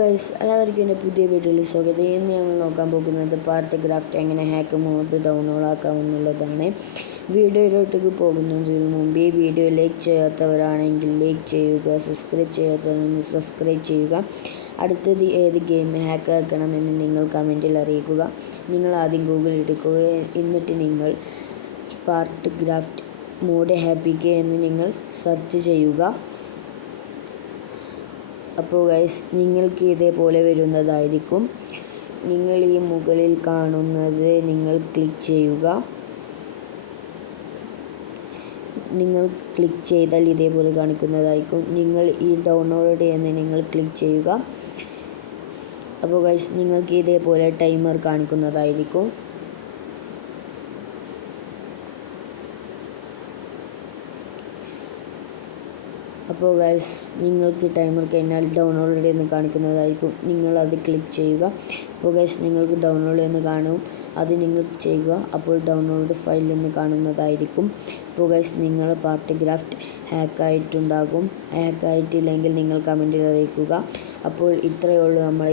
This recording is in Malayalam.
ഗൈസ് എല്ലാവർക്കും എൻ്റെ പുതിയ വീഡിയോയിൽ സ്വാഗതം. ഇന്ന് ഞങ്ങൾ നോക്കാൻ പോകുന്നത് പാർട്ട് ക്രാഫ്റ്റ് എങ്ങനെ ഹാക്ക് മോഡ് ഡൗൺലോഡ് ആക്കാമെന്നുള്ളതാണ്. വീഡിയോയിലോട്ടേക്ക് പോകുന്നതിന് മുമ്പ് ഈ വീഡിയോ ലൈക്ക് ചെയ്യാത്തവരാണെങ്കിൽ ലൈക്ക് ചെയ്യുക, സബ്സ്ക്രൈബ് ചെയ്യാത്തവരാണെങ്കിൽ സബ്സ്ക്രൈബ് ചെയ്യുക. അടുത്തത് ഏത് ഗെയിം ഹാക്ക് ആക്കണമെന്ന് നിങ്ങൾ കമൻറ്റിൽ അറിയിക്കുക. നിങ്ങൾ ആദ്യം ഗൂഗിൾ എടുക്കുക, എന്നിട്ട് നിങ്ങൾ പാർട്ട് ക്രാഫ്റ്റ് മോഡ് ഹാപ്പിക്ക് എന്ന് നിങ്ങൾ സെർച്ച് ചെയ്യുക. അപ്പോൾ ഗൈസ് നിങ്ങൾക്ക് ഇതേപോലെ വരുന്നതായിരിക്കും. നിങ്ങൾ ഈ മുകളിൽ കാണുന്നത് നിങ്ങൾ ക്ലിക്ക് ചെയ്യുക. നിങ്ങൾ ക്ലിക്ക് ചെയ്താൽ ഇതേപോലെ കാണിക്കുന്നതായിരിക്കും. നിങ്ങൾ ഈ ഡൗൺലോഡ് എന്ന് നിങ്ങൾ ക്ലിക്ക് ചെയ്യുക. അപ്പോൾ ഗൈസ് നിങ്ങൾക്ക് ഇതേപോലെ ടൈമർ കാണിക്കുന്നതായിരിക്കും. അപ്പോൾ ഗൈസ് നിങ്ങൾക്ക് ടൈമർ കഴിഞ്ഞാൽ ഡൗൺലോഡ് എന്ന് കാണിക്കുന്നതായിരിക്കും. നിങ്ങളത് ക്ലിക്ക് ചെയ്യുക. അപ്പോൾ ഗൈസ് നിങ്ങൾക്ക് ഡൗൺലോഡ് എന്ന് കാണും, അത് നിങ്ങൾ ചെയ്യുക. അപ്പോൾ ഡൗൺലോഡ് ഫയൽ എന്ന് കാണുന്നതായിരിക്കും. അപ്പോൾ ഗൈസ് നിങ്ങൾ പാർട്ട് ക്രാഫ്റ്റ് ഹാക്കായിട്ടുണ്ടാകും. ഹാക്കായിട്ടില്ലെങ്കിൽ നിങ്ങൾ കമൻറ്റിൽ അറിയിക്കുക. അപ്പോൾ ഇത്രയേ ഉള്ളൂ നമ്മൾ